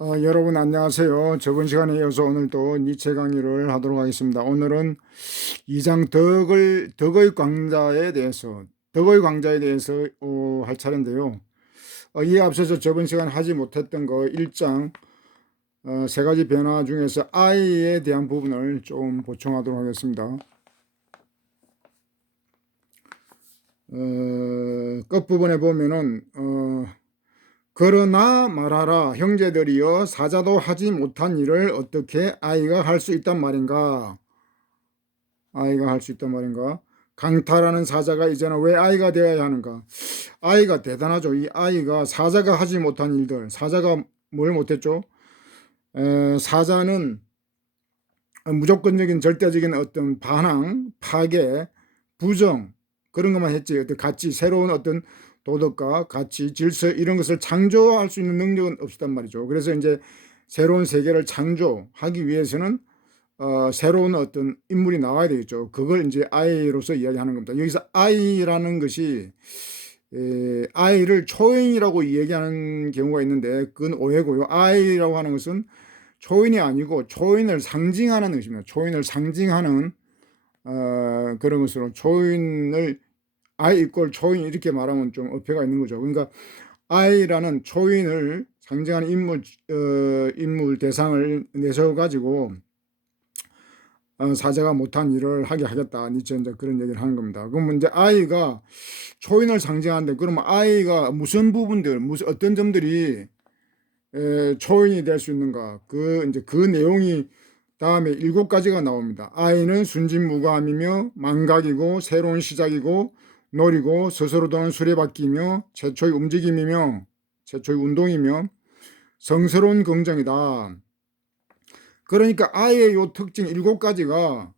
여러분 안녕하세요. 저번 시간에 이어서 오늘도 니체 강의를 하도록 하겠습니다. 오늘은 2장 덕의 광자에 대해서 할 차례인데요. 이에 앞서서 저번 시간 하지 못했던 거 1장 세 가지 변화 중에서 I에 대한 부분을 좀 보충하도록 하겠습니다. 끝부분에 보면은 그러나 말하라 형제들이여 사자도 하지 못한 일을 어떻게 아이가 할 수 있단 말인가. 아이가 할 수 있단 말인가. 강탈하는 사자가 이제는 왜 아이가 되어야 하는가. 아이가 대단하죠. 이 아이가 사자가 하지 못한 일들. 사자가 뭘 못했죠. 사자는 무조건적인 절대적인 어떤 반항, 파괴, 부정 그런 것만 했지. 어떤 가치, 새로운 어떤 도덕과 가치, 질서 이런 것을 창조할 수 있는 능력은 없었단 말이죠. 그래서 이제 새로운 세계를 창조하기 위해서는 새로운 어떤 인물이 나와야 되겠죠. 그걸 이제 아이로서 이야기하는 겁니다. 여기서 아이라는 것이 아이를 초인이라고 얘기하는 경우가 있는데 그건 오해고요. 아이라고 하는 것은 초인이 아니고 초인을 상징하는 것입니다. 초인을 상징하는 그런 것으로 초인을 I 이꼴 초인 이렇게 말하면 좀 어폐가 있는 거죠. 그러니까 I라는 초인을 상징하는 인물 대상을 내세워 가지고 사자가 못한 일을 하게 하겠다. 니체는 이제 그런 얘기를 하는 겁니다. 그러면 이제 I가 초인을 상징하는데 그러면 I가 무슨 부분들, 어떤 점들이 초인이 될 수 있는가? 이제 그 내용이 다음에 7가지가 나옵니다. I는 순진무구함이며 망각이고 새로운 시작이고 노리고 스스로 도는 수레바퀴며 최초의 움직임이며 최초의 운동이며 성스러운 긍정이다. 그러니까 아이의 요 특징 7가지가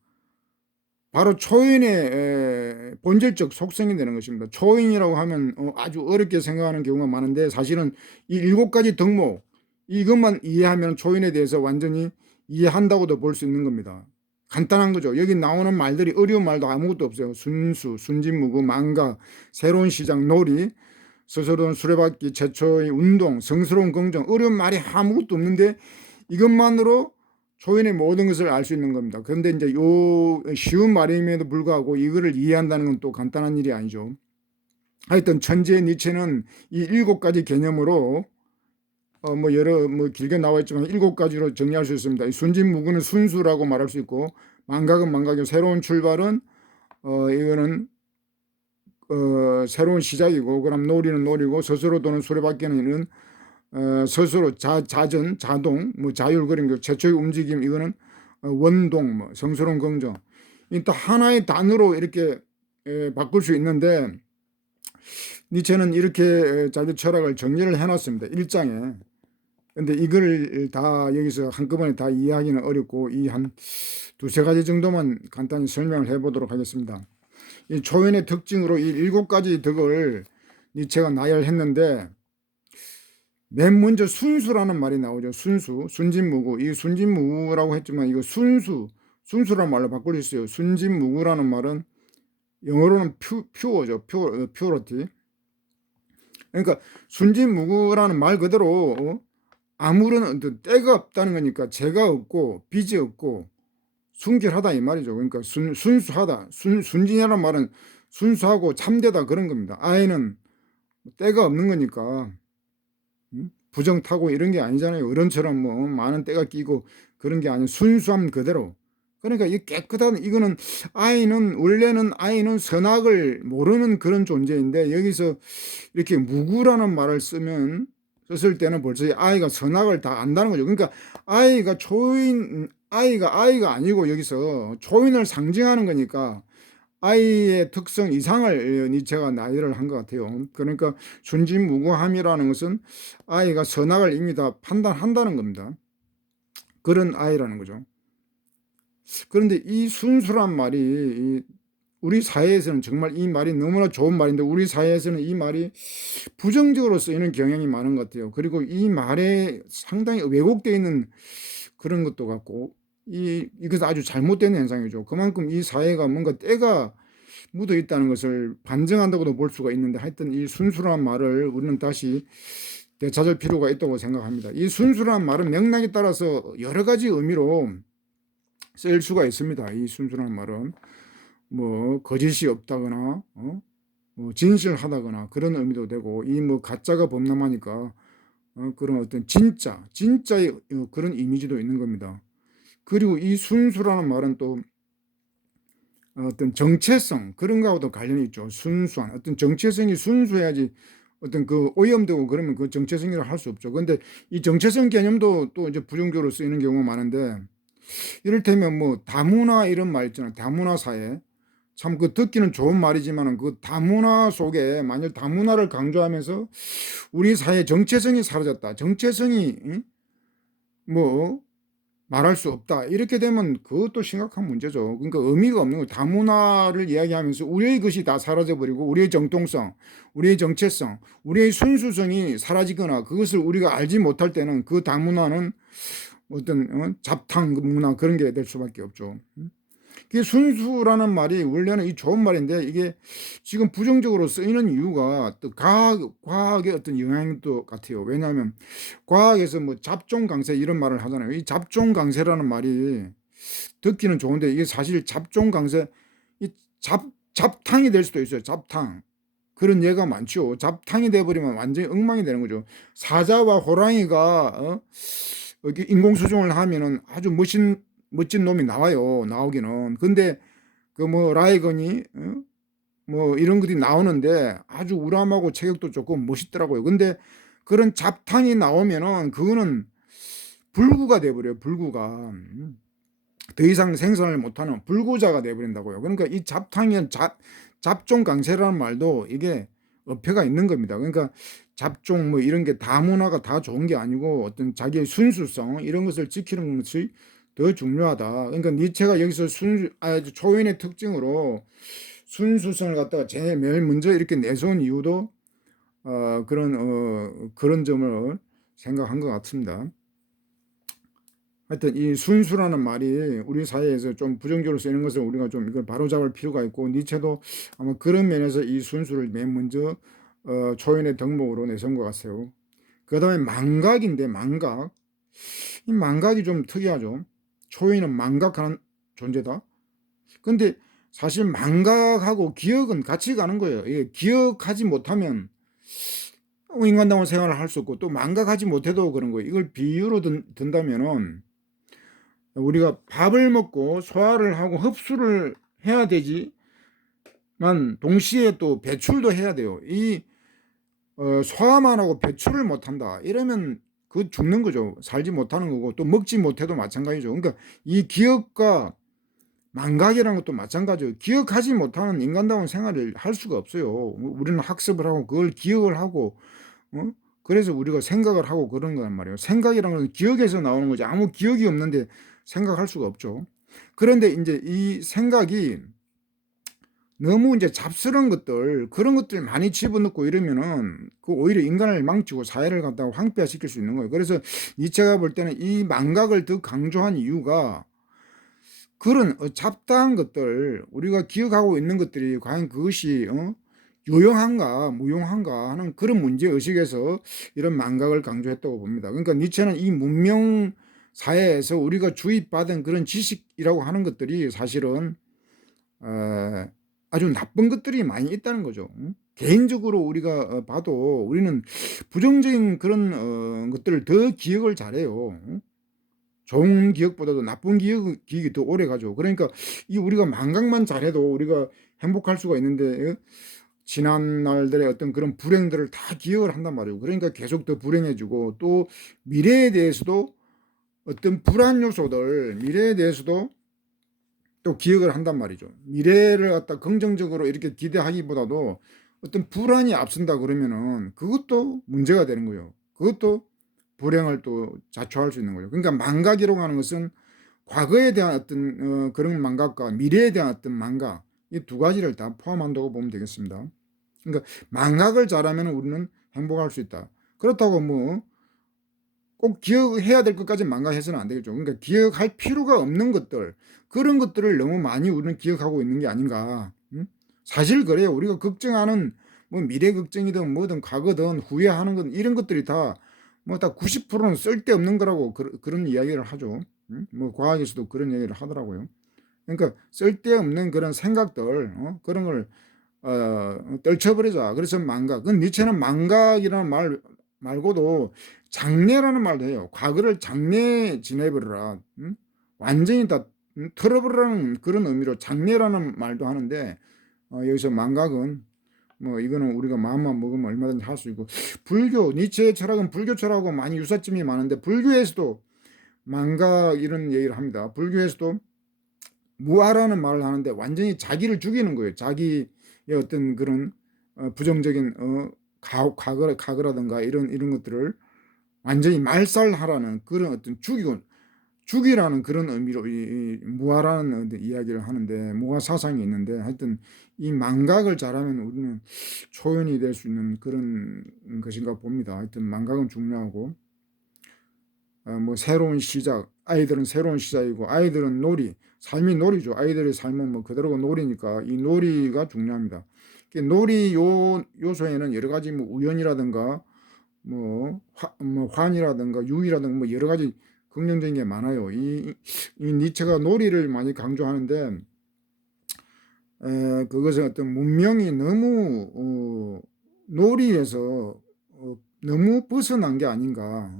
바로 초인의 본질적 속성이 되는 것입니다. 초인이라고 하면 아주 어렵게 생각하는 경우가 많은데 사실은 이 7가지 덕목 이것만 이해하면 초인에 대해서 완전히 이해한다고도 볼 수 있는 겁니다. 간단한 거죠. 여기 나오는 말들이 어려운 말도 아무것도 없어요. 순수, 순진무구, 망각, 새로운 시작, 놀이, 스스로는 수레바퀴, 최초의 운동, 성스러운 긍정, 어려운 말이 아무것도 없는데 이것만으로 초인의 모든 것을 알 수 있는 겁니다. 그런데 이제 요 쉬운 말임에도 불구하고 이거를 이해한다는 건 또 간단한 일이 아니죠. 하여튼 천재 니체는 이 7가지 개념으로 길게 나와 있지만 7가지로 정리할 수 있습니다. 이 순진무구는 순수라고 말할 수 있고 망각은 망각이고 새로운 출발은 이거는 새로운 시작이고 그럼 놀이는 놀이고 스스로 도는 수레바퀴는 스스로 자전, 자동, 자율 그런 거 최초의 움직임 이거는 원동, 성스러운 긍정. 또 하나의 단어로 이렇게 바꿀 수 있는데 니체는 이렇게 자기 철학을 정리를 해놨습니다. 1장에. 근데 이걸 다 여기서 한꺼번에 다 이해하기는 어렵고 이 한 2-3가지 정도만 간단히 설명을 해보도록 하겠습니다. 이 초인의 특징으로 이 7가지 덕을 니체가 나열했는데 맨 먼저 순수라는 말이 나오죠. 순수, 순진무구. 이 순진무구라고 했지만 이거 순수라는 말로 바꿀 수 있어요. 순진무구라는 말은 영어로는 퓨어죠. 퓨어리티. 그러니까 순진무구라는 말 그대로 아무런 때가 없다는 거니까 죄가 없고 빚이 없고 순결하다 이 말이죠. 그러니까 순수하다. 순진이라는 말은 순수하고 참되다 그런 겁니다. 아이는 때가 없는 거니까 부정 타고 이런 게 아니잖아요. 어른처럼 뭐 많은 때가 끼고 그런 게 아니고 순수함 그대로. 그러니까 이 깨끗한 이거는 원래는 아이는 선악을 모르는 그런 존재인데 여기서 이렇게 무구라는 말을 썼을 때는 벌써 아이가 선악을 다 안다는 거죠. 그러니까 아이가 아니고 여기서 초인을 상징하는 거니까 아이의 특성 이상을 니체가 나열을 한 것 같아요. 그러니까 순진무구함이라는 것은 아이가 선악을 이미 다 판단한다는 겁니다. 그런 아이라는 거죠. 그런데 이 순수란 말이 우리 사회에서는 정말 이 말이 너무나 좋은 말인데 우리 사회에서는 이 말이 부정적으로 쓰이는 경향이 많은 것 같아요. 그리고 이 말에 상당히 왜곡되어 있는 그런 것도 같고 이것은 아주 잘못된 현상이죠. 그만큼 이 사회가 뭔가 때가 묻어 있다는 것을 반증한다고도 볼 수가 있는데 하여튼 이 순수란 말을 우리는 다시 되찾을 필요가 있다고 생각합니다. 이 순수란 말은 맥락에 따라서 여러 가지 의미로 쓰일 수가 있습니다. 이 순수란 말은 뭐 거짓이 없다거나 뭐 진실하다거나 그런 의미도 되고, 이 뭐 가짜가 범람하니까 그런 어떤 진짜의 그런 이미지도 있는 겁니다. 그리고 이 순수라는 말은 또 어떤 정체성, 그런 거하고도 관련이 있죠. 순수한 어떤 정체성이 순수해야지 어떤 그 오염되고 그러면 그 정체성이라 할 수 없죠. 근데 이 정체성 개념도 또 이제 부정적으로 쓰이는 경우가 많은데, 이를테면 뭐 다문화 이런 말 있잖아요. 다문화 사회. 참 그 듣기는 좋은 말이지만 그 다문화 속에 만약 다문화를 강조하면서 우리 사회 정체성이 사라졌다. 정체성이 뭐 말할 수 없다. 이렇게 되면 그것도 심각한 문제죠. 그러니까 의미가 없는 거예요. 다문화를 이야기하면서 우리의 것이 다 사라져버리고 우리의 정통성, 우리의 정체성, 우리의 순수성이 사라지거나 그것을 우리가 알지 못할 때는 그 다문화는 어떤 잡탕 문화 그런 게 될 수밖에 없죠. 이게 순수라는 말이 원래는 이 좋은 말인데, 이게 지금 부정적으로 쓰이는 이유가 또 과학의 어떤 영향도 같아요. 왜냐하면 과학에서 뭐 잡종 강세 이런 말을 하잖아요. 이 잡종 강세라는 말이 듣기는 좋은데 이게 사실 잡종 강세, 이 잡탕이 될 수도 있어요. 잡탕. 그런 예가 많죠. 잡탕이 돼버리면 완전히 엉망이 되는 거죠. 사자와 호랑이가 이렇게 인공수정을 하면은 아주 멋진 놈이 나와요. 나오기는. 근데 그 뭐 라이건이 뭐 이런 것들이 나오는데 아주 우람하고 체격도 좋고 멋있더라고요. 근데 그런 잡탕이 나오면은 그거는 불구가 돼버려요. 불구가. 더 이상 생산을 못하는 불구자가 돼버린다고요. 그러니까 이 잡종 강세라는 말도 이게 어폐가 있는 겁니다. 그러니까 잡종 뭐 이런 게 다문화가 다 좋은 게 아니고 어떤 자기의 순수성 이런 것을 지키는 것이 더 중요하다. 그러니까 니체가 여기서 초인의 특징으로 순수성을 갖다가 제일 먼저 이렇게 내세운 이유도 그런 점을 생각한 것 같습니다. 하여튼 이 순수라는 말이 우리 사회에서 좀 부정적으로 쓰이는 것을 우리가 좀 이걸 바로잡을 필요가 있고, 니체도 아마 그런 면에서 이 순수를 맨 먼저 초인의 덕목으로 내세운 것 같아요. 그 다음에 망각인데, 망각. 이 망각이 좀 특이하죠. 초인은 망각하는 존재다. 근데 사실 망각하고 기억은 같이 가는 거예요. 기억하지 못하면 인간다운 생활을 할 수 없고, 또 망각하지 못해도 그런 거예요. 이걸 비유로 든다면은 우리가 밥을 먹고 소화를 하고 흡수를 해야 되지만 동시에 또 배출도 해야 돼요. 이 소화만 하고 배출을 못한다 이러면 그 죽는 거죠. 살지 못하는 거고, 또 먹지 못해도 마찬가지죠. 그러니까 이 기억과 망각이라는 것도 마찬가지예요. 기억하지 못하는 인간다운 생활을 할 수가 없어요. 우리는 학습을 하고 그걸 기억을 하고 그래서 우리가 생각을 하고 그런 거란 말이에요. 생각이라는 건 기억에서 나오는 거지, 아무 기억이 없는데 생각할 수가 없죠. 그런데 이제 이 생각이 너무 이제 잡스러운 것들, 그런 것들 많이 집어넣고 이러면은 그 오히려 인간을 망치고 사회를 갖다가 황폐화시킬 수 있는 거예요. 그래서 니체가 볼 때는 이 망각을 더 강조한 이유가 그런 잡다한 것들, 우리가 기억하고 있는 것들이 과연 그것이 유용한가 무용한가 하는 그런 문제의식에서 이런 망각을 강조했다고 봅니다. 그러니까 니체는 이 문명 사회에서 우리가 주입받은 그런 지식이라고 하는 것들이 사실은 아주 나쁜 것들이 많이 있다는 거죠. 개인적으로 우리가 봐도 우리는 부정적인 그런 것들을 더 기억을 잘해요. 좋은 기억보다도 나쁜 기억이 더 오래 가죠. 그러니까 이 우리가 망각만 잘해도 우리가 행복할 수가 있는데 지난 날들의 어떤 그런 불행들을 다 기억을 한단 말이에요. 그러니까 계속 더 불행해지고, 또 미래에 대해서도 어떤 불안 요소들, 미래에 대해서도 또 기억을 한단 말이죠. 미래를 갖다 긍정적으로 이렇게 기대하기보다도 어떤 불안이 앞선다 그러면은 그것도 문제가 되는 거예요. 그것도 불행을 또 자초할 수 있는 거죠. 그러니까 망각이라고 하는 것은 과거에 대한 어떤 그런 망각과 미래에 대한 어떤 망각, 이 두 가지를 다 포함한다고 보면 되겠습니다. 그러니까 망각을 잘하면 우리는 행복할 수 있다. 그렇다고 뭐 꼭 기억해야 될 것까지 망각해서는 안 되겠죠. 그러니까 기억할 필요가 없는 것들, 그런 것들을 너무 많이 우리는 기억하고 있는 게 아닌가. 사실 그래요. 우리가 걱정하는 뭐 미래 걱정이든 뭐든 과거든 후회하는 건 이런 것들이 다 뭐 다 90%는 쓸데없는 거라고 그런 이야기를 하죠. 뭐 과학에서도 그런 얘기를 하더라고요. 그러니까 쓸데없는 그런 생각들 그런 걸 떨쳐버리자. 그래서 망각. 그 니체는 망각이라는 말 말고도 장래라는 말도 해요. 과거를 장래에 지내버려라. 완전히 다 털어버리라는 그런 의미로 장래라는 말도 하는데 여기서 망각은 뭐 이거는 우리가 마음만 먹으면 얼마든지 할 수 있고, 불교 니체의 철학은 불교 철학하고 많이 유사점이 많은데 불교에서도 망각 이런 얘기를 합니다. 불교에서도 무아라는 말을 하는데 완전히 자기를 죽이는 거예요. 자기의 어떤 그런 부정적인 과거라든가 이런 것들을 완전히 말살하라는 그런 어떤 죽이라는 그런 의미로 이 무아라는 이야기를 하는데, 무아 사상이 있는데, 하여튼 이 망각을 잘하면 우리는 초연이 될 수 있는 그런 것인가 봅니다. 하여튼 망각은 중요하고, 뭐 새로운 시작, 아이들은 새로운 시작이고, 아이들은 놀이, 삶이 놀이죠. 아이들의 삶은 뭐 그대로가 놀이니까 이 놀이가 중요합니다. 놀이 요소에는 여러 가지 뭐 우연이라든가 뭐 환이라든가 유의라든가 뭐 여러 가지 긍정적인 게 많아요. 이 니체가 놀이를 많이 강조하는데, 그것은 어떤 문명이 너무 놀이에서 너무 벗어난 게 아닌가.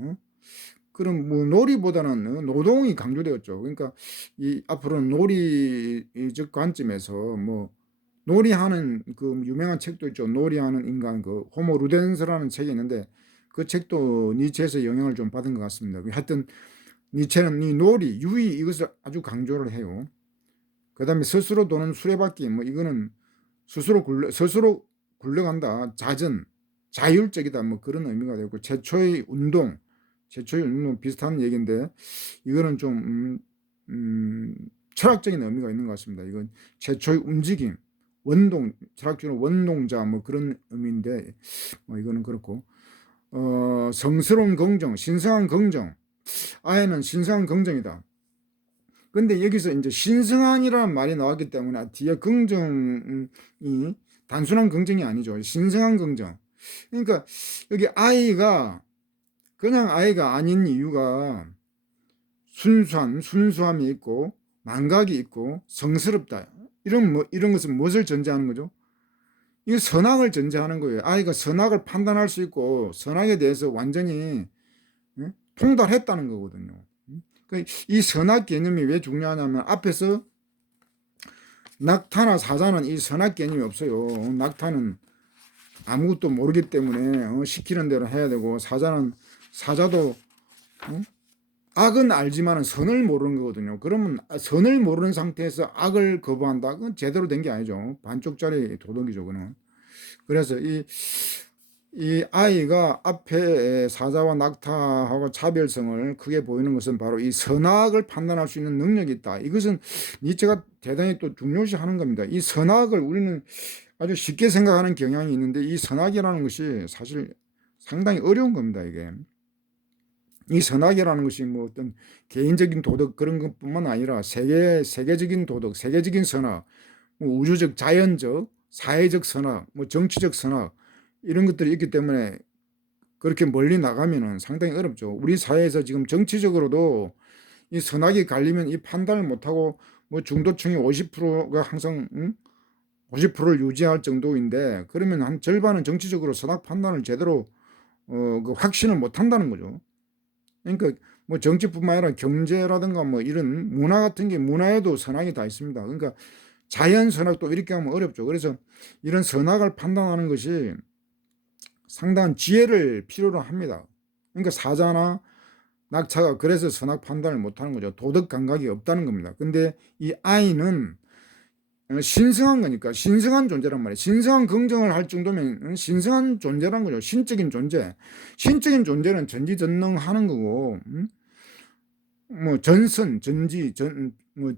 그럼 뭐 놀이보다는 노동이 강조되었죠. 그러니까 이 앞으로는 놀이적 관점에서 뭐 놀이하는 그 유명한 책도 있죠. 놀이하는 인간, 그 호모 루덴스라는 책이 있는데 그 책도 니체에서 영향을 좀 받은 것 같습니다. 하여튼 니체는 이 놀이, 유의 이것을 아주 강조를 해요. 그 다음에 스스로 도는 수레바퀴, 뭐 이거는 스스로 굴러간다. 자전, 자율적이다. 뭐 그런 의미가 되고, 최초의 운동 비슷한 얘기인데, 이거는 좀, 철학적인 의미가 있는 것 같습니다. 이건 최초의 움직임, 원동, 철학적으로 원동자, 뭐 그런 의미인데, 뭐 이거는 그렇고, 성스러운 긍정, 신성한 긍정, 아예는 신성한 긍정이다. 근데 여기서 이제 신성한이라는 말이 나왔기 때문에 뒤에 긍정이 단순한 긍정이 아니죠. 신성한 긍정. 그러니까 여기 아이가 그냥 아이가 아닌 이유가 순수함이 있고 망각이 있고 성스럽다. 이런 것은 무엇을 전제하는 거죠? 이 선악을 전제하는 거예요. 아이가 선악을 판단할 수 있고 선악에 대해서 완전히 통달했다는 거거든요. 이 선악 개념이 왜 중요하냐면, 앞에서 낙타나 사자는 이 선악 개념이 없어요. 낙타는 아무것도 모르기 때문에 시키는 대로 해야 되고, 사자도 악은 알지만 선을 모르는 거거든요. 그러면 선을 모르는 상태에서 악을 거부한다? 그건 제대로 된 게 아니죠. 반쪽짜리 도덕이죠, 그는. 그래서 이 아이가 앞에 사자와 낙타하고 차별성을 크게 보이는 것은 바로 이 선악을 판단할 수 있는 능력이 있다. 이것은 니체가 대단히 또 중요시하는 겁니다. 이 선악을 우리는 아주 쉽게 생각하는 경향이 있는데, 이 선악이라는 것이 사실 상당히 어려운 겁니다. 이게 이 선악이라는 것이 뭐 어떤 개인적인 도덕 그런 것뿐만 아니라 세계적인 도덕, 세계적인 선악, 뭐 우주적, 자연적, 사회적 선악, 뭐 정치적 선악, 이런 것들이 있기 때문에 그렇게 멀리 나가면은 상당히 어렵죠. 우리 사회에서 지금 정치적으로도 이 선악이 갈리면 이 판단을 못하고 뭐 중도층이 50%가 항상 50%를 유지할 정도인데, 그러면 한 절반은 정치적으로 선악 판단을 제대로 그 확신을 못한다는 거죠. 그러니까 뭐 정치뿐만 아니라 경제라든가 뭐 이런 문화 같은 게, 문화에도 선악이 다 있습니다. 그러니까 자연 선악도 이렇게 하면 어렵죠. 그래서 이런 선악을 판단하는 것이 상당한 지혜를 필요로 합니다. 그러니까 사자나 낙차가 그래서 선악 판단을 못하는 거죠. 도덕 감각이 없다는 겁니다. 근데 이 아이는 신성한 거니까, 신성한 존재란 말이에요. 신성한 긍정을 할 정도면 신성한 존재란 거죠. 신적인 존재. 신적인 존재는 전지전능하는 거고, 뭐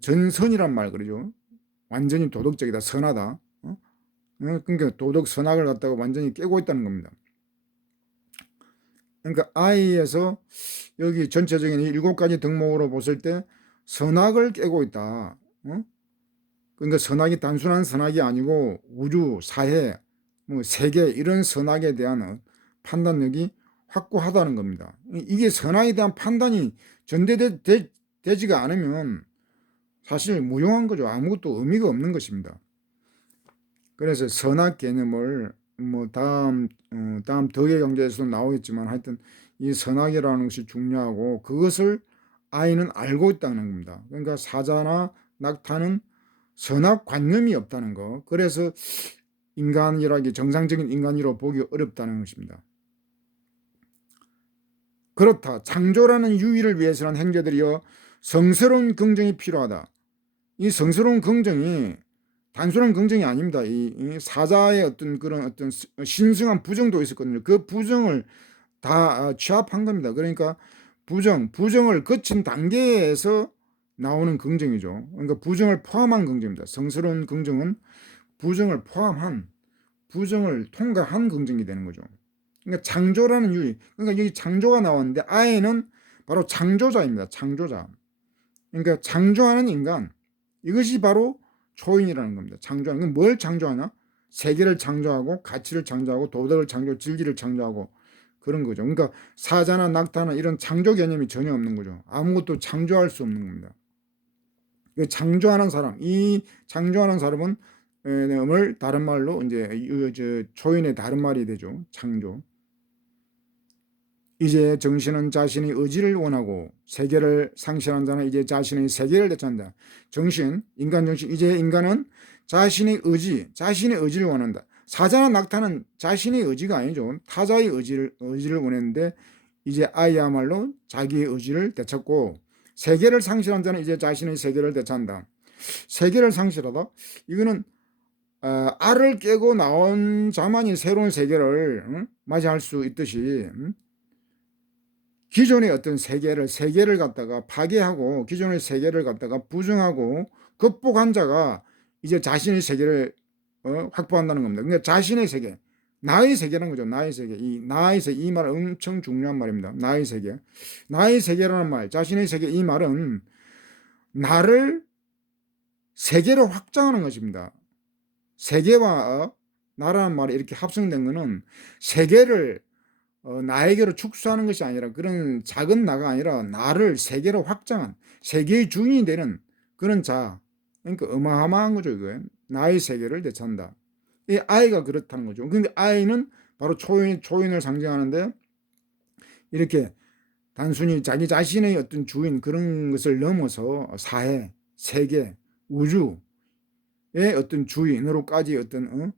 전선이란 말 그러죠. 완전히 도덕적이다, 선하다. 그러니까 도덕 선악을 갖다가 완전히 깨고 있다는 겁니다. 그러니까 아이에서 여기 전체적인 이 7가지 덕목으로 봤을 때 선악을 깨고 있다. 그러니까 선악이 단순한 선악이 아니고 우주, 사회, 뭐 세계 이런 선악에 대한 판단력이 확고하다는 겁니다. 이게 선악에 대한 판단이 전제되지가 않으면 사실 무용한 거죠. 아무것도 의미가 없는 것입니다. 그래서 선악 개념을 뭐 다음 덕의 경제에서도 나오겠지만 하여튼 이 선악이라는 것이 중요하고 그것을 아이는 알고 있다는 겁니다. 그러니까 사자나 낙타는 선악관념이 없다는 거. 그래서 인간이라기 정상적인 인간이라고 보기 어렵다는 것입니다. 그렇다. 창조라는 유의를 위해서는 행자들이여 성스러운 긍정이 필요하다. 이 성스러운 긍정이 단순한 긍정이 아닙니다. 이 사자의 어떤 그런 어떤 신성한 부정도 있었거든요. 그 부정을 다 취합한 겁니다. 그러니까 부정을 거친 단계에서 나오는 긍정이죠. 그러니까 부정을 포함한 긍정입니다. 성스러운 긍정은 부정을 포함한, 부정을 통과한 긍정이 되는 거죠. 그러니까 창조라는 유의. 그러니까 여기 창조가 나왔는데 아에는 바로 창조자입니다. 창조자. 그러니까 창조하는 인간. 이것이 바로 초인이라는 겁니다. 창조하는 건 뭘 창조하나? 세계를 창조하고 가치를 창조하고 도덕을 창조하고 진리를 창조하고 그런 거죠. 그러니까 사자나 낙타나 이런 창조 개념이 전혀 없는 거죠. 아무것도 창조할 수 없는 겁니다. 창조하는 사람, 이 창조하는 사람은 을 다른 말로 이제 초인의 다른 말이 되죠. 창조. 이제 정신은 자신의 의지를 원하고 세계를 상실한 자는 이제 자신의 세계를 되찾는다. 인간 정신, 이제 인간은 자신의 의지를 원한다. 사자나 낙타는 자신의 의지가 아니죠. 타자의 의지를 원했는데 이제 아이야말로 자기의 의지를 되찾고 세계를 상실한 자는 이제 자신의 세계를 되찾는다. 세계를 상실하다? 이거는 알을 깨고 나온 자만이 새로운 세계를 맞이할 수 있듯이 기존의 어떤 세계를 갖다가 파괴하고 기존의 세계를 갖다가 부정하고 극복한 자가 이제 자신의 세계를 확보한다는 겁니다. 그러니까 자신의 세계, 나의 세계라는 거죠. 나의 세계. 이 말 엄청 중요한 말입니다. 나의 세계. 나의 세계라는 말, 자신의 세계 이 말은 나를 세계로 확장하는 것입니다. 세계와 나라는 말이 이렇게 합성된 것은 세계를 나에게로 축소하는 것이 아니라 그런 작은 나가 아니라 나를 세계로 확장한 세계의 주인이 되는 그런 자. 그러니까 어마어마한 거죠. 이거 나의 세계를 되찾는다. 이 아이가 그렇다는 거죠. 근데 아이는 바로 초인을 상징하는데 이렇게 단순히 자기 자신의 어떤 주인 그런 것을 넘어서 사회, 세계, 우주의 어떤 주인으로까지 어떤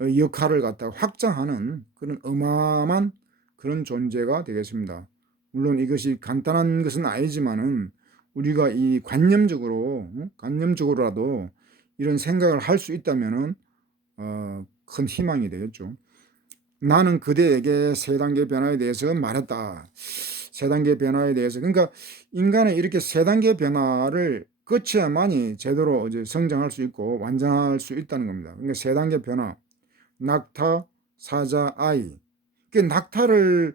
역할을 갖다가 확장하는 그런 어마어마한 그런 존재가 되겠습니다. 물론 이것이 간단한 것은 아니지만은 우리가 이 관념적으로라도 이런 생각을 할 수 있다면은 큰 희망이 되겠죠. 나는 그대에게 세 단계 변화에 대해서 말했다. 세 단계 변화에 대해서. 그러니까 인간은 이렇게 세 단계 변화를 거쳐야만이 제대로 이제 성장할 수 있고 완전할 수 있다는 겁니다. 그러니까 세 단계 변화. 낙타, 사자, 아이. 낙타를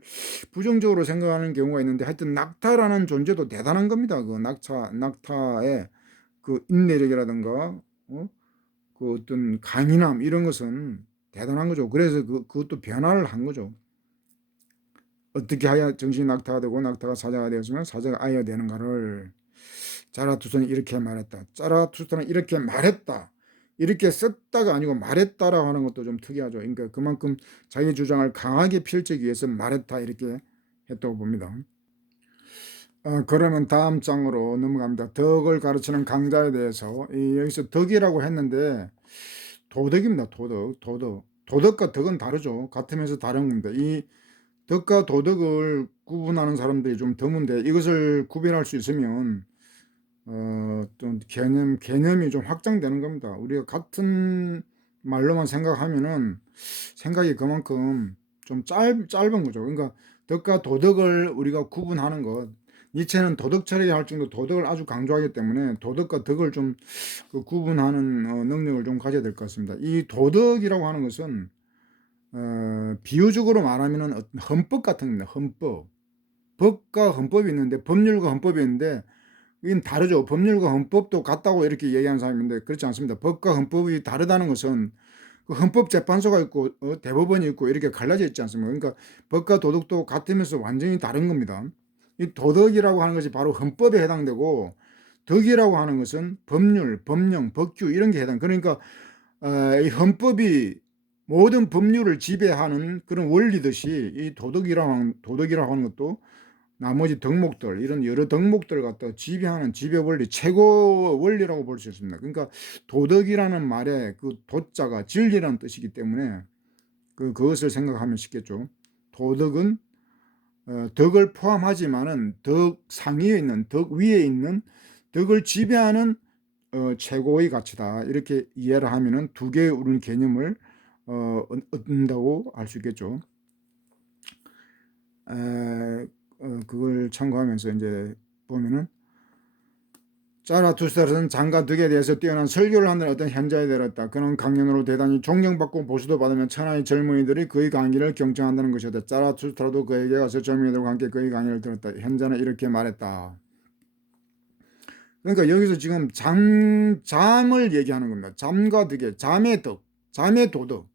부정적으로 생각하는 경우가 있는데 하여튼 낙타라는 존재도 대단한 겁니다. 그 낙타의 그 인내력이라든가 그 어떤 강인함 이런 것은 대단한 거죠. 그래서 그것도 변화를 한 거죠. 어떻게 해야 정신이 낙타가 되고 낙타가 사자가 되었으면 사자가 아이가 되는가를 자라투스는 이렇게 말했다. 자라투스는 이렇게 말했다. 이렇게 썼다가 아니고 말했다라고 하는 것도 좀 특이하죠. 그러니까 그만큼 자기 주장을 강하게 펼치기 위해서 말했다 이렇게 했다고 봅니다. 그러면 다음 장으로 넘어갑니다. 덕을 가르치는 강자에 대해서 여기서 덕이라고 했는데 도덕입니다. 도덕과 덕은 다르죠. 같으면서 다른 겁니다. 이 덕과 도덕을 구분하는 사람들이 좀 드문데 이것을 구별할 수 있으면 또 개념이 좀 확장되는 겁니다. 우리가 같은 말로만 생각하면은 생각이 그만큼 좀 짧은 거죠. 그러니까 덕과 도덕을 우리가 구분하는 것. 니체는 도덕 철학할 정도 도덕을 아주 강조하기 때문에 도덕과 덕을 좀 구분하는 능력을 좀 가져야 될 것 같습니다. 이 도덕이라고 하는 것은 비유적으로 말하면은 어떤 헌법 같은 겁니다. 헌법. 법과 헌법이 있는데 법률과 헌법이 있는데 이건 다르죠. 법률과 헌법도 같다고 이렇게 얘기하는 사람인데 그렇지 않습니다. 법과 헌법이 다르다는 것은 그 헌법재판소가 있고 대법원이 있고 이렇게 갈라져 있지 않습니까? 그러니까 법과 도덕도 같으면서 완전히 다른 겁니다. 이 도덕이라고 하는 것이 바로 헌법에 해당되고 덕이라고 하는 것은 법률, 법령, 법규 이런 게 해당. 그러니까 이 헌법이 모든 법률을 지배하는 그런 원리듯이 이 도덕이라고 하는 것도 나머지 덕목들 이런 여러 덕목들을 갖다 지배하는 지배 원리 최고 원리라고 볼 수 있습니다. 그러니까 도덕이라는 말의 그 도자가 진리라는 뜻이기 때문에 그것을 생각하면 쉽겠죠. 도덕은 덕을 포함하지만은 덕 상위에 있는 덕 위에 있는 덕을 지배하는 최고의 가치다 이렇게 이해를 하면은 두 개의 우리는 개념을 얻는다고 할 수 있겠죠. 그걸 참고하면서 이제 보면은 자라투스트라는 장과 덕에 대해서 뛰어난 설교를 하는 어떤 현자에 되었다. 그는 강연으로 대단히 존경받고 보수도 받으며 천하의 젊은이들이 그의 강의를 경청한다는 것이었다. 자라투스트라도 그에게 가서 젊은이들과 함께 그의 강의를 들었다. 현자는 이렇게 말했다. 그러니까 여기서 지금 잠을 얘기하는 겁니다. 잠과 덕에 잠의 덕, 잠의 도덕.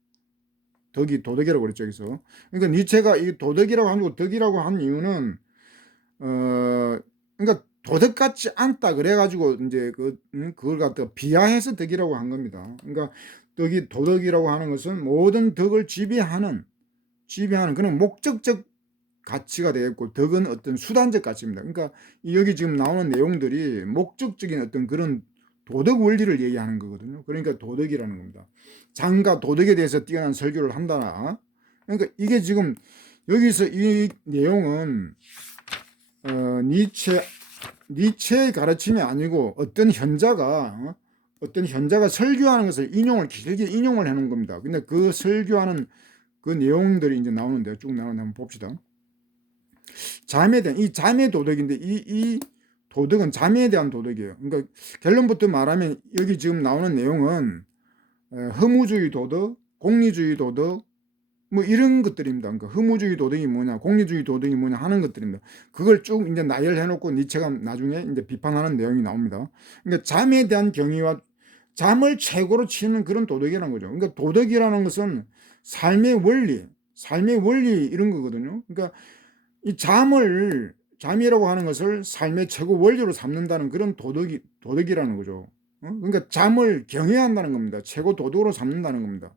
덕이 도덕이라고 그랬죠, 여기서. 그러니까 니체가 이 도덕이라고 하고 덕이라고 한 이유는 그러니까 도덕 같지 않다 그래가지고 이제 그걸 갖다가 비하해서 덕이라고 한 겁니다. 그러니까 도덕이라고 하는 것은 모든 덕을 지배하는 그런 목적적 가치가 되겠고 덕은 어떤 수단적 가치입니다. 그러니까 여기 지금 나오는 내용들이 목적적인 어떤 그런 도덕 원리를 얘기하는 거거든요. 그러니까 도덕이라는 겁니다. 장과 도덕에 대해서 뛰어난 설교를 한다. 그러니까 이게 지금 여기서 이 내용은 니체의 가르침이 아니고 어떤 현자가 설교하는 것을 길게 인용을 해놓은 겁니다. 근데 그 설교하는 그 내용들이 이제 나오는데 쭉 나오는데 한번 봅시다. 잠에 대한 이 잠의 도덕인데 이 도덕은 잠에 대한 도덕이에요. 그러니까 결론부터 말하면 여기 지금 나오는 내용은 허무주의 도덕, 공리주의 도덕 뭐 이런 것들입니다. 그러니까 허무주의 도덕이 뭐냐, 공리주의 도덕이 뭐냐 하는 것들입니다. 그걸 쭉 이제 나열해놓고 니체가 나중에 이제 비판하는 내용이 나옵니다. 그러니까 잠에 대한 경의와 잠을 최고로 치는 그런 도덕이라는 거죠. 그러니까 도덕이라는 것은 삶의 원리 이런 거거든요. 그러니까 이 잠이라고 하는 것을 삶의 최고 원리로 삼는다는 그런 도덕이라는 거죠. 그러니까 잠을 경외한다는 겁니다. 최고 도덕으로 삼는다는 겁니다.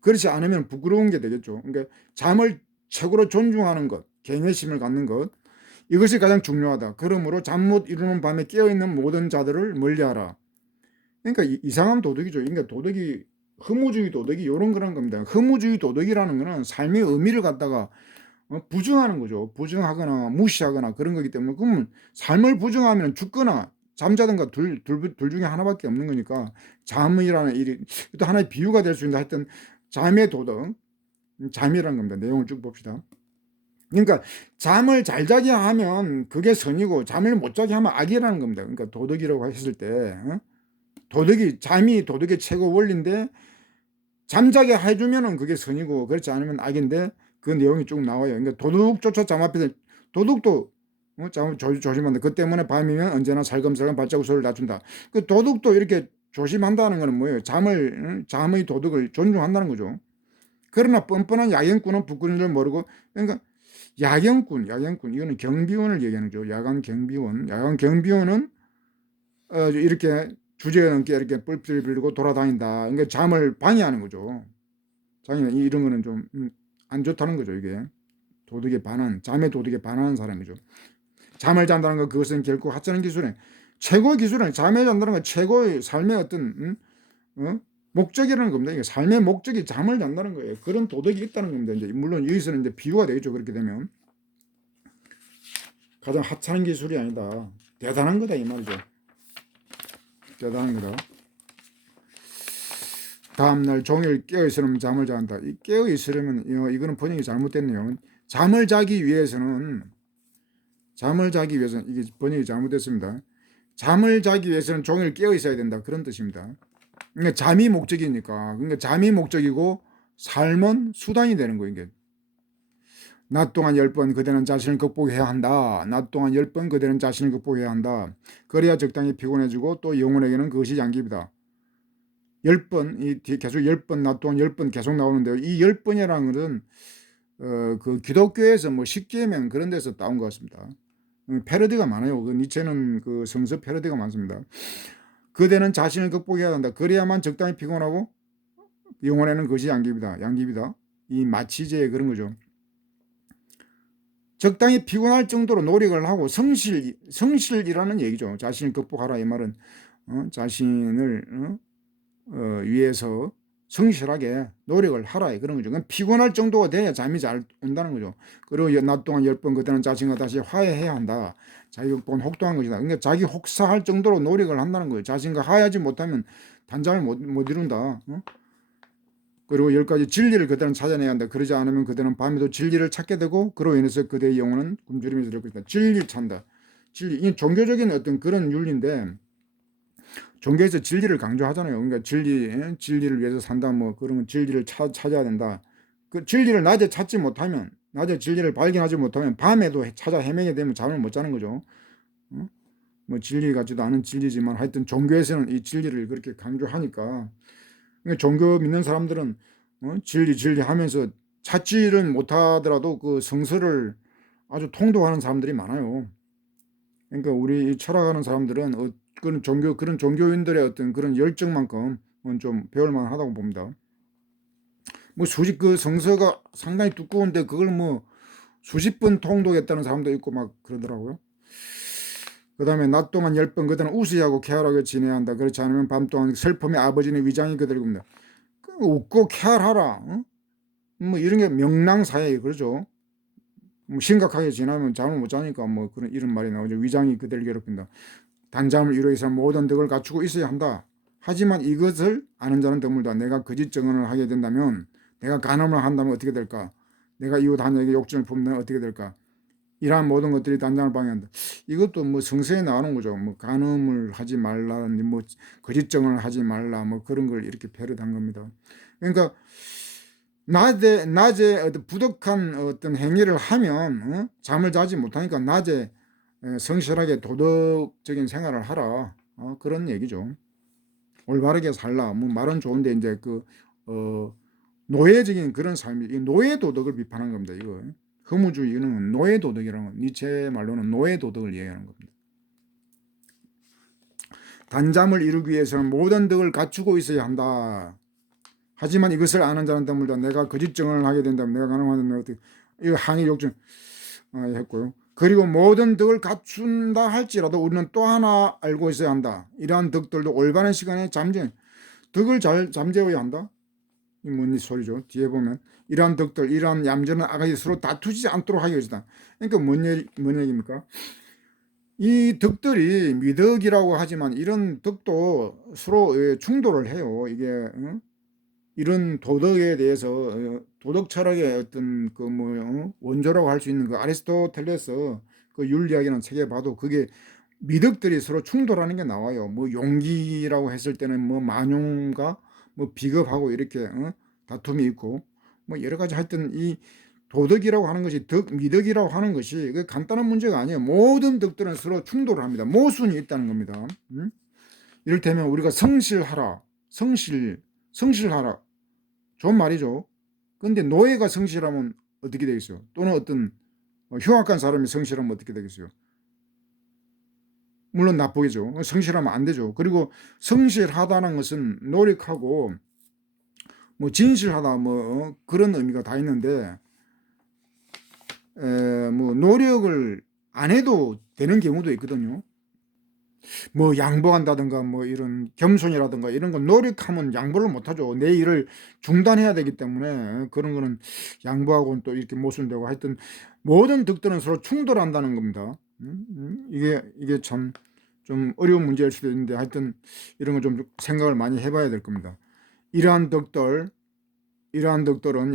그렇지 않으면 부끄러운 게 되겠죠. 그러니까 잠을 최고로 존중하는 것, 경외심을 갖는 것, 이것이 가장 중요하다. 그러므로 잠 못 이루는 밤에 깨어있는 모든 자들을 멀리하라. 그러니까 이상한 도덕이죠. 그러니까 도덕이 허무주의 도덕이 이런 거란 겁니다. 허무주의 도덕이라는 거는 삶의 의미를 갖다가 부정하는 거죠. 부정하거나 무시하거나 그런 거기 때문에 그러면 삶을 부정하면 죽거나 잠자든가 둘 중에 하나밖에 없는 거니까 잠이라는 일이 또 하나의 비유가 될 수 있는데 하여튼 잠의 도덕, 잠이라는 겁니다. 내용을 쭉 봅시다. 그러니까 잠을 잘 자게 하면 그게 선이고 잠을 못 자게 하면 악이라는 겁니다. 그러니까 도덕이라고 했을 때 잠이 도덕의 최고 원리인데 잠자게 해주면은 그게 선이고 그렇지 않으면 악인데 그 내용이 쭉 나와요. 그러니까 도둑조차 잠 앞에서 도둑도 조심한다. 그 때문에 밤이면 언제나 살금살금 발자국 소리를 낮춘다. 그 도둑도 이렇게 조심한다는 것은 뭐예요? 잠의 도덕을 존중한다는 거죠. 그러나 뻔뻔한 야경꾼은 부끄러운 줄 모르고 그러니까 야경꾼 이거는 경비원을 얘기하는 거죠. 야간 경비원은 이렇게 주제넘게 이렇게 뿔뿔 빌고 돌아다닌다. 그러니까 잠을 방해하는 거죠. 이런 거는 좀 안 좋다는 거죠. 이게 잠의 도덕에 반하는 사람이죠. 잠을 잔다는 것 그것은 결코 하찮은 기술은 최고의 기술은 잠에 잔다는 건 최고의 삶의 어떤 목적이라는 겁니다. 이게 삶의 목적이 잠을 잔다는 거예요. 그런 도덕이 있다는 겁니다. 이제 물론 여기서는 이제 비유가 되겠죠. 그렇게 되면 가장 하찮은 기술이 아니다. 대단한 거다 이 말이죠. 대단한 거다. 다음날 종일 깨어있으면 잠을 잔다. 이 깨어있으려면 이거는 번역이 잘못됐네요. 잠을 자기 위해서는 이게 번역이 잘못됐습니다. 잠을 자기 위해서는 종일 깨어 있어야 된다. 그런 뜻입니다. 그러니까 잠이 목적이니까. 그러니까 잠이 목적이고 삶은 수단이 되는 거예요. 이게. 낮 동안 10번 그대는 자신을 극복해야 한다. 낮 동안 10번 그대는 자신을 극복해야 한다. 그래야 적당히 피곤해지고 또 영혼에게는 그것이 양깁이다. 10번, 계속 10번, 낮 동안 10번 계속 나오는데요. 이 10번이라는 것은, 그 기독교에서 뭐 10계명 그런 데서 따온 것 같습니다. 패러디가 많아요. 그 니체는 그 성서 패러디가 많습니다. 그대는 자신을 극복해야 한다. 그래야만 적당히 피곤하고 영혼에는 그것이 양깁이다. 이 마치제의 그런 거죠. 적당히 피곤할 정도로 노력을 하고 성실이라는 얘기죠. 자신을 극복하라 이 말은 자신을 위해서 성실하게 노력을 하라 그런 거죠. 그럼 피곤할 정도가 돼야 잠이 잘 온다는 거죠. 그리고 낮 동안 10번 그때는 자신과 다시 화해해야 한다. 자기 극복은 혹독한 것이다. 그러니까 자기 혹사할 정도로 노력을 한다는 거예요. 자신과 화해하지 못하면 단잠을 못 이룬다. 그리고 10가지 진리를 그들은 찾아내야 한다. 그러지 않으면 그들은 밤에도 진리를 찾게 되고 그로 인해서 그들의 영혼은 굶주리면서 될 것이다. 진리를 찾는다. 진리. 이 종교적인 어떤 그런 윤리인데 종교에서 진리를 강조하잖아요. 그러니까 진리를 위해서 산다. 뭐 그런 진리를 찾아야 된다. 그 진리를 낮에 찾지 못하면 낮에 진리를 발견하지 못하면 밤에도 찾아 헤매게 되면 잠을 못 자는 거죠. 뭐 진리 같지도 않은 진리지만 하여튼 종교에서는 이 진리를 그렇게 강조하니까 그러니까 종교 믿는 사람들은 진리 하면서 찾지를 못하더라도 그 성서를 아주 통독하는 사람들이 많아요. 그러니까 우리 철학하는 사람들은 그런 종교인들의 어떤 그런 열정만큼은 좀 배울만 하다고 봅니다. 뭐 그 성서가 상당히 두꺼운데 그걸 뭐 수십 번 통독했다는 사람도 있고 막 그러더라고요. 그 다음에 낮 동안 10번 그들은 우스히하고 쾌활하게 지내야 한다. 그렇지 않으면 밤 동안 슬픔의 아버지는 위장이 그들을 굽니다. 웃고 쾌활하라. 뭐 이런 게 명랑사회 그러죠. 뭐 심각하게 지나면 잠을 못 자니까 뭐 그런 이런 말이 나오죠. 위장이 그들을 괴롭힌다. 단잠을 이루기 위해서 모든 덕을 갖추고 있어야 한다. 하지만 이것을 아는 자는 드물다. 내가 거짓 증언을 하게 된다면, 내가 간음을 한다면 어떻게 될까? 내가 이웃 한에게 욕심을 품면 어떻게 될까? 이러한 모든 것들이 단잠을 방해한다. 이것도 뭐 성서에 나오는 거죠. 뭐 간음을 하지 말라, 뭐 거짓 증언을 하지 말라, 뭐 그런 걸 이렇게 패러디한 겁니다. 그러니까 낮에 어떤 부덕한 어떤 행위를 하면 잠을 자지 못하니까 낮에 성실하게 도덕적인 생활을 하라. 그런 얘기죠. 올바르게 살라. 뭐 말은 좋은데 이제 노예적인 그런 삶이 노예 도덕을 비판한 겁니다. 이거 허무주의는 노예 도덕이라는 건 니체 말로는 노예 도덕을 이해하는 겁니다. 단잠을 이루기 위해서는 모든 덕을 갖추고 있어야 한다. 하지만 이것을 아는 자는 드물다. 내가 거짓 증언을 하게 된다면 내가 가능하다면 어떻게 이거 항의 욕심 했고요. 그리고 모든 덕을 갖춘다 할지라도 우리는 또 하나 알고 있어야 한다. 이러한 덕들도 올바른 시간에 덕을 잘 잠재워야 한다. 이 뭔 소리죠? 뒤에 보면 이러한 덕들, 이러한 얌전한 아가씨 서로 다투지 않도록 하기 위해서다. 그러니까 뭔 얘기입니까? 이 덕들이 미덕이라고 하지만 이런 덕도 서로 충돌을 해요. 이게 이런 도덕에 대해서 도덕 철학의 어떤 원조라고 할 수 있는 그 아리스토텔레스 그 윤리학이라는 책에 봐도 그게 미덕들이 서로 충돌하는 게 나와요. 뭐 용기라고 했을 때는 뭐 만용과 뭐 비겁하고 이렇게 다툼이 있고 뭐 여러 가지 하여튼 이 도덕이라고 하는 것이 미덕이라고 하는 것이 그 간단한 문제가 아니에요. 모든 덕들은 서로 충돌을 합니다. 모순이 있다는 겁니다. 이를테면 우리가 성실하라. 성실하라. 좋은 말이죠. 근데 노예가 성실하면 어떻게 되겠어요? 또는 어떤 흉악한 사람이 성실하면 어떻게 되겠어요? 물론 나쁘겠죠. 성실하면 안 되죠. 그리고 성실하다는 것은 노력하고 뭐 진실하다 뭐 그런 의미가 다 있는데 뭐 노력을 안 해도 되는 경우도 있거든요. 뭐 양보한다든가 뭐 이런 겸손이라든가 이런 건 노력하면 양보를 못하죠. 내 일을 중단해야 되기 때문에 그런 거는 양보하고는 또 이렇게 모순되고 하여튼 모든 덕들은 서로 충돌한다는 겁니다. 이게 참 좀 어려운 문제일 수도 있는데 하여튼 이런 거 좀 생각을 많이 해봐야 될 겁니다. 이러한 덕들은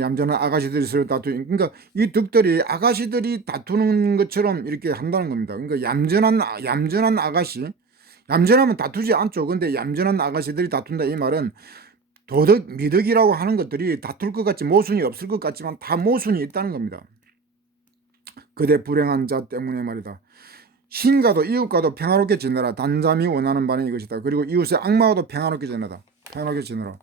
얌전한 아가씨들이 서로 그러니까 이 덕들이 아가씨들이 다투는 것처럼 이렇게 한다는 겁니다. 그러니까 얌전한 아가씨, 얌전하면 다투지 않죠. 근데 얌전한 아가씨들이 다툰다 이 말은 미덕이라고 하는 것들이 다툴 것 같지 모순이 없을 것 같지만 다 모순이 있다는 겁니다. 그대 불행한 자 때문에 말이다. 신과도 이웃과도 평화롭게 지내라. 단잠이 원하는 바는 이것이다. 그리고 이웃의 악마와도 평화롭게 지내라. 편하게 지내라.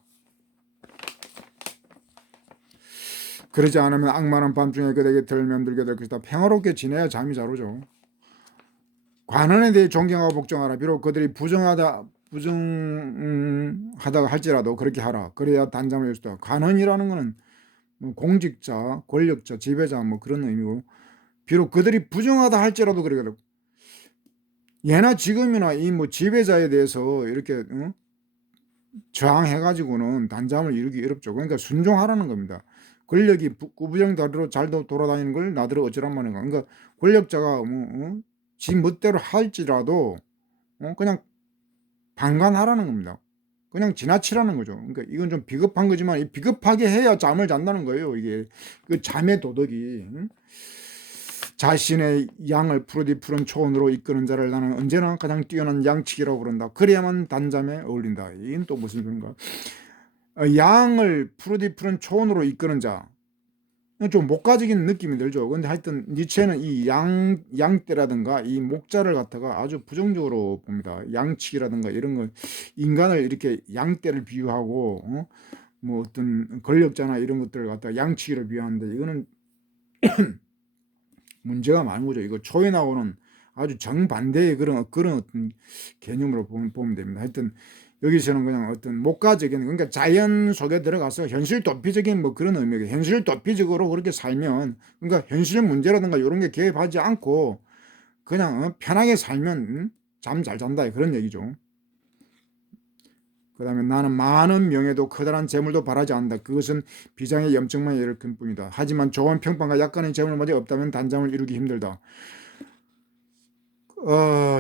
그러지 않으면 악마는 밤중에 그대에게 들면들게 될 것이다. 평화롭게 지내야 잠이 잘 오죠. 관원에 대해 존경하고 복종하라. 비록 그들이 부정하다가 할지라도 그렇게 하라. 그래야 단잠을 이룰 수 있다. 관원이라는 것은 뭐 공직자, 권력자, 지배자 뭐 그런 의미고, 비록 그들이 부정하다 할지라도 그렇게 되고, 예나 지금이나 이 뭐 지배자에 대해서 이렇게 저항해가지고는 단잠을 이루기 어렵죠. 그러니까 순종하라는 겁니다. 권력이 구부정대로 잘 돌아다니는 걸 나더러 어쩌란 말인가. 그러니까 권력자가 지 멋대로 할지라도 그냥 방관하라는 겁니다. 그냥 지나치라는 거죠. 그러니까 이건 좀 비겁한 거지만 이 비겁하게 해야 잠을 잔다는 거예요. 이게 그 잠의 도덕이. 자신의 양을 푸르디 푸른 초원으로 이끄는 자를 나는 언제나 가장 뛰어난 양치기라고 그런다. 그래야만 단잠에 어울린다. 이건 또 무슨 소린가? 양을 푸르디 푸른 초원으로 이끄는 자. 좀 목가적인 느낌이 들죠. 근데 하여튼 니체는 이 양떼라든가 이 목자를 갖다가 아주 부정적으로 봅니다. 양치기라든가 이런 거, 인간을 이렇게 양떼를 비유하고 뭐 어떤 권력자나 이런 것들을 갖다가 양치기로 비유하는데, 이거는 문제가 많은 거죠. 이거 초에 나오는 아주 정반대의 그런 어떤 개념으로 보면 됩니다. 하여튼 여기서는 그냥 어떤 목가적인, 그러니까 자연 속에 들어가서 현실 도피적인 뭐 그런 의미예요. 현실 도피적으로 그렇게 살면, 그러니까 현실 문제라든가 이런 게 개입하지 않고 그냥 편하게 살면 잠 잘 잔다, 그런 얘기죠. 그 다음에 나는 많은 명예도 커다란 재물도 바라지 않는다. 그것은 비장의 염증만 예를 큰 뿐이다. 하지만 좋은 평판과 약간의 재물마저 없다면 단잠을 이루기 힘들다.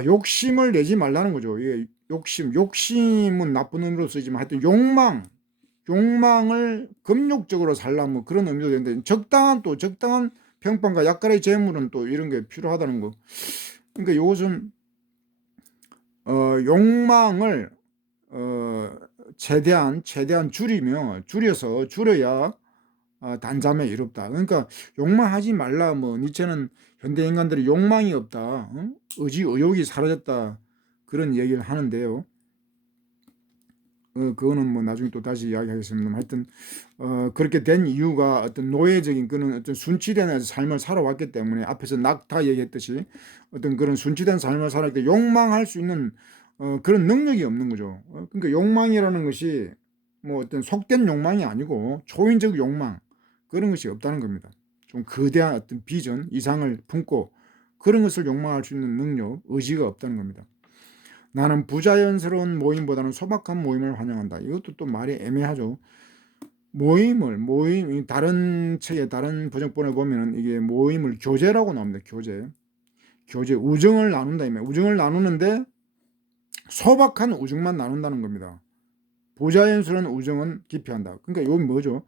욕심을 내지 말라는 거죠. 예, 욕심은 나쁜 의미로 쓰지만 하여튼 욕망을 금욕적으로 살라 뭐 그런 의미도 되는데, 적당한 평판과 약간의 재물은 또 이런 게 필요하다는 거. 그러니까 이것은 욕망을 최대한 줄여야 단잠에 이롭다. 그러니까 욕망하지 말라. 뭐 니체는 현대 인간들이 욕망이 없다, 의욕이 사라졌다, 그런 얘기를 하는데요. 그거는 뭐 나중에 또 다시 이야기하겠습니다. 하여튼 그렇게 된 이유가 어떤 노예적인 그런 어떤 순치된 삶을 살아왔기 때문에, 앞에서 낙타 얘기했듯이 어떤 그런 순치된 삶을 살아왔기 때문에 욕망할 수 있는 그런 능력이 없는 거죠. 그러니까 욕망이라는 것이 뭐 어떤 속된 욕망이 아니고 초인적 욕망, 그런 것이 없다는 겁니다. 좀 거대한 어떤 비전, 이상을 품고 그런 것을 욕망할 수 있는 능력, 의지가 없다는 겁니다. 나는 부자연스러운 모임보다는 소박한 모임을 환영한다. 이것도 또 말이 애매하죠. 다른 책에 다른 부정본에 보면은 이게 모임을 교제라고 나옵니다. 교제, 우정을 나눈다. 우정을 나누는데 소박한 우정만 나눈다는 겁니다. 부자연스러운 우정은 기피한다. 그러니까 이건 뭐죠?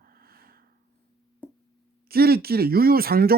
끼리끼리 유유상종